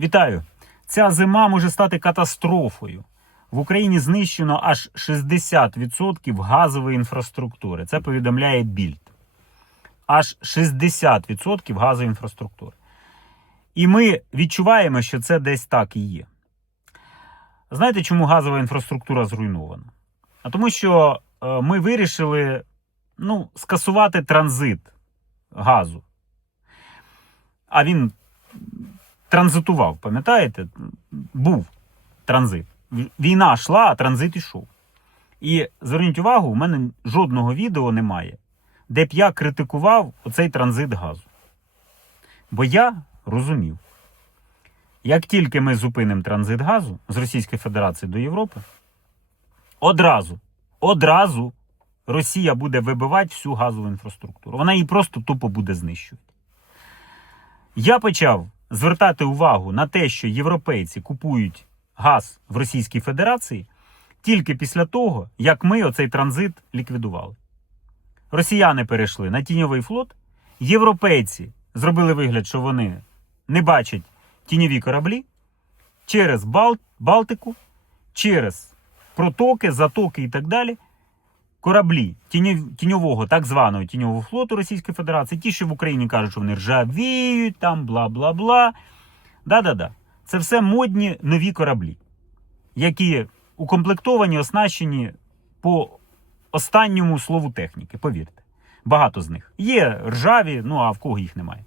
Вітаю! Ця зима може стати катастрофою. В Україні знищено аж 60% газової інфраструктури. Це повідомляє Більд. Аж 60% газової інфраструктури. І ми відчуваємо, що це десь так і є. Знаєте, чому газова інфраструктура зруйнована? А тому, що е, ми вирішили ну, скасувати транзит газу. А він транзитував, пам'ятаєте? Був транзит. Війна йшла, а транзит ішов. І зверніть увагу, у мене жодного відео немає, де б я критикував оцей транзит газу. Бо я розумів, як тільки ми зупинимо транзит газу з Російської Федерації до Європи, одразу, одразу Росія буде вибивати всю газову інфраструктуру. Вона її просто тупо буде знищувати. Я почав звертати увагу на те, що європейці купують газ в Російській Федерації тільки після того, як ми оцей транзит ліквідували. Росіяни перейшли на тіньовий флот, європейці зробили вигляд, що вони не бачать тіньові кораблі через Бал- Балтику, через протоки, затоки і так далі. Кораблі тіньового, так званого тіньового флоту Російської Федерації, ті, що в Україні кажуть, що вони ржавіють, там бла бла бла. Да-да-да. Це все модні нові кораблі, які укомплектовані, оснащені по останньому слову техніки, повірте. Багато з них. Є ржаві, ну а в кого їх немає.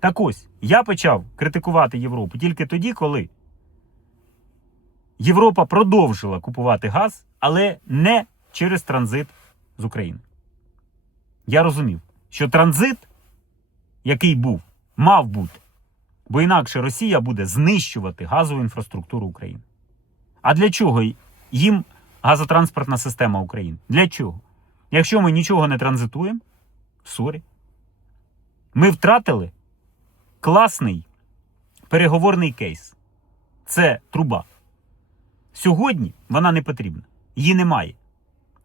Так ось, я почав критикувати Європу тільки тоді, коли Європа продовжила купувати газ, але не через транзит з України. Я розумів, що транзит, який був, мав бути, бо інакше Росія буде знищувати газову інфраструктуру України. А для чого їм газотранспортна система України? Для чого? Якщо ми нічого не транзитуємо, сорі. Ми втратили класний переговорний кейс. Це труба. Сьогодні вона не потрібна. Її немає.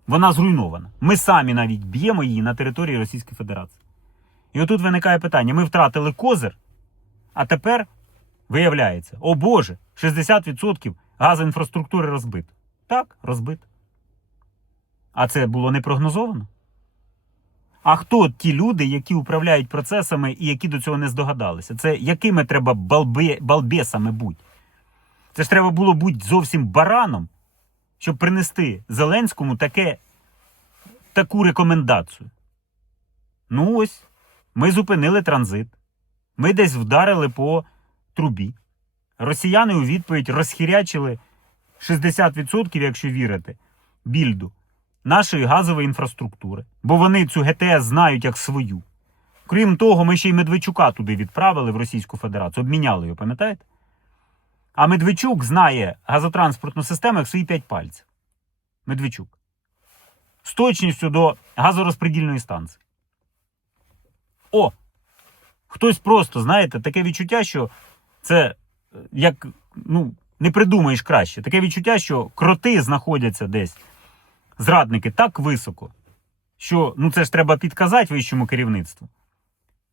Вона зруйнована. Ми самі навіть б'ємо її на території Російської Федерації. І отут виникає питання: ми втратили козир, а тепер виявляється, о Боже, 60% газоінфраструктури розбито. Так, розбито. А це було не прогнозовано? А хто ті люди, які управляють процесами і які до цього не здогадалися? Це якими треба балбе, балбесами бути? Це ж треба було бути зовсім бараном, щоб принести Зеленському таке, таку рекомендацію. Ну ось, ми зупинили транзит. Ми десь вдарили по трубі. Росіяни у відповідь розхірячили 60%, якщо вірити, більду нашої газової інфраструктури. Бо вони цю ГТС знають як свою. Крім того, ми ще й Медведчука туди відправили в Російську Федерацію, обміняли його, пам'ятаєте? А Медведчук знає газотранспортну систему як свої п'ять пальців. Медведчук. З точністю до газорозпредільної станції. О! Хтось просто, знаєте, таке відчуття, що це е, як ну, не придумаєш краще. Таке відчуття, що кроти знаходяться десь, зрадники, так високо, що ну це ж треба підказати вищому керівництву.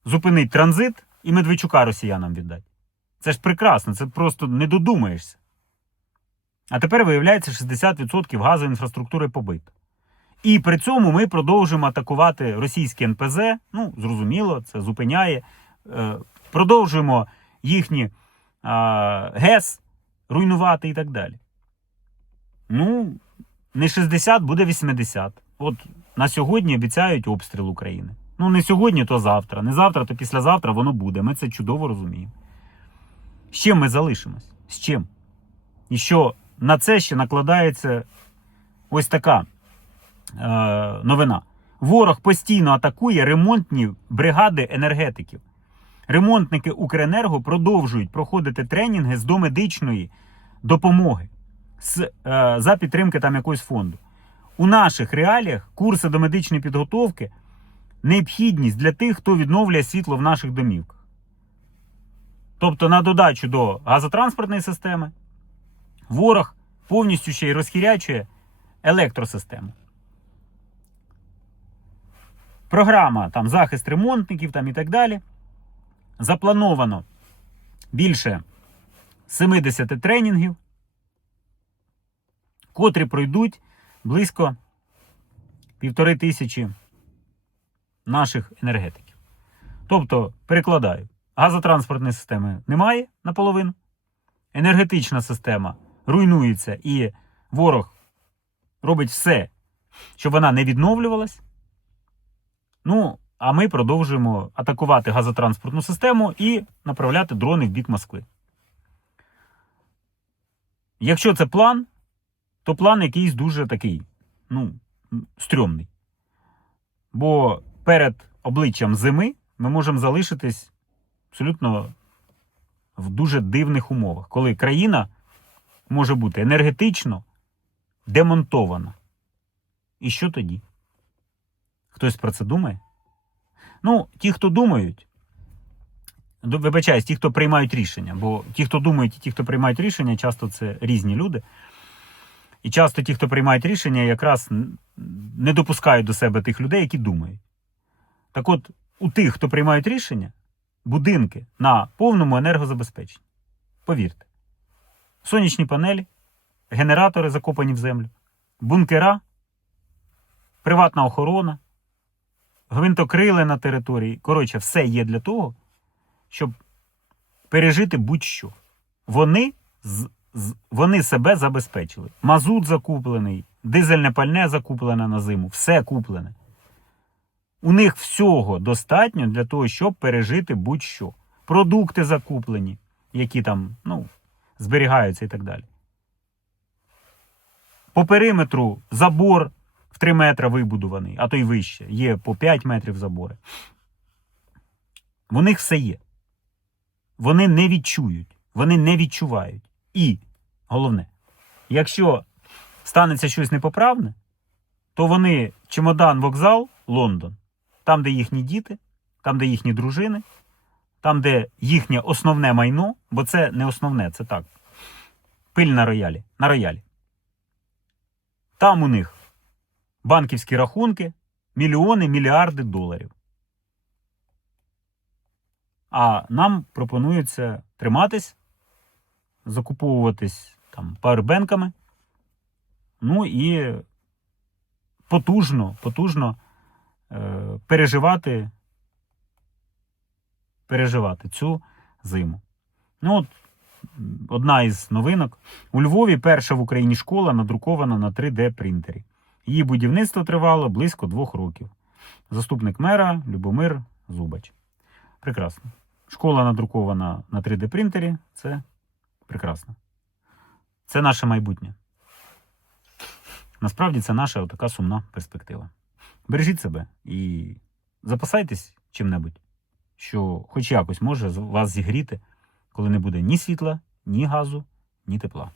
Зупинить транзит і Медведчука росіянам віддати. Це ж прекрасно, це просто не додумаєшся. А тепер виявляється, 60% газової інфраструктури побито. І при цьому ми продовжуємо атакувати російські НПЗ. Ну, зрозуміло, це зупиняє. Е, Продовжуємо їхні а, ГЕС руйнувати і так далі. Ну, не 60, буде 80. От на сьогодні обіцяють обстріл України. Ну, не сьогодні, то завтра. Не завтра, то післязавтра воно буде. Ми це чудово розуміємо. З чим ми залишимось? З чим? І що на це ще накладається ось така е, новина. Ворог постійно атакує ремонтні бригади енергетиків. Ремонтники Укренерго продовжують проходити тренінги з домедичної допомоги з, е, за підтримки там якогось фонду. У наших реаліях курси домедичної підготовки необхідність для тих, хто відновлює світло в наших домівках. Тобто, на додачу до газотранспортної системи, ворог повністю ще й розхірячує електросистему. Програма там захист ремонтників там і так далі. Заплановано більше 70 тренінгів, котрі пройдуть близько півтори тисячі наших енергетиків. Тобто, перекладаю, газотранспортної системи немає наполовину, енергетична система руйнується, і ворог робить все, щоб вона не відновлювалась. Ну, а ми продовжуємо атакувати газотранспортну систему і направляти дрони в бік Москви. Якщо це план, то план якийсь дуже такий, ну, стрьомний. Бо перед обличчям зими ми можемо залишитись абсолютно в дуже дивних умовах, коли країна може бути енергетично демонтована. І що тоді? Хтось про це думає? Ну, ті, хто думають, вибачаюсь, ті, хто приймають рішення, бо ті, хто думають, і ті, хто приймають рішення, часто це різні люди. І часто ті, хто приймають рішення, якраз не допускають до себе тих людей, які думають. Так от, у тих, хто приймають рішення, будинки на повному енергозабезпеченні. Повірте, сонячні панелі, генератори закопані в землю, бункера, приватна охорона, гвинтокрили на території. Коротше, все є для того, щоб пережити будь-що. Вони, вони себе забезпечили. Мазут закуплений, дизельне пальне закуплене на зиму, все куплене. У них всього достатньо для того, щоб пережити будь-що. Продукти закуплені, які там ну, зберігаються і так далі. По периметру забор в 3 метри вибудований, а то й вище. Є по 5 метрів забори. У них все є. Вони не відчують, вони не відчувають. І головне, якщо станеться щось непоправне, то вони чемодан, вокзал, Лондон, там, де їхні діти, там, де їхні дружини, там, де їхнє основне майно, бо це не основне, це так. Пиль на роялі. На роялі. Там у них банківські рахунки, мільйони, мільярди доларів. А нам пропонується триматись, закуповуватись там пауербенками, ну і потужно, потужно переживати, переживати цю зиму. Ну, от, одна із новинок. У Львові перша в Україні школа надрукована на 3D-принтері. Її будівництво тривало близько двох років. Заступник мера Любомир Зубач. Прекрасно. Школа надрукована на 3D-принтері. Це прекрасно. Це наше майбутнє. Насправді це наша така сумна перспектива. Бережіть себе і запасайтесь чим-небудь, що хоч якось може вас зігріти, коли не буде ні світла, ні газу, ні тепла.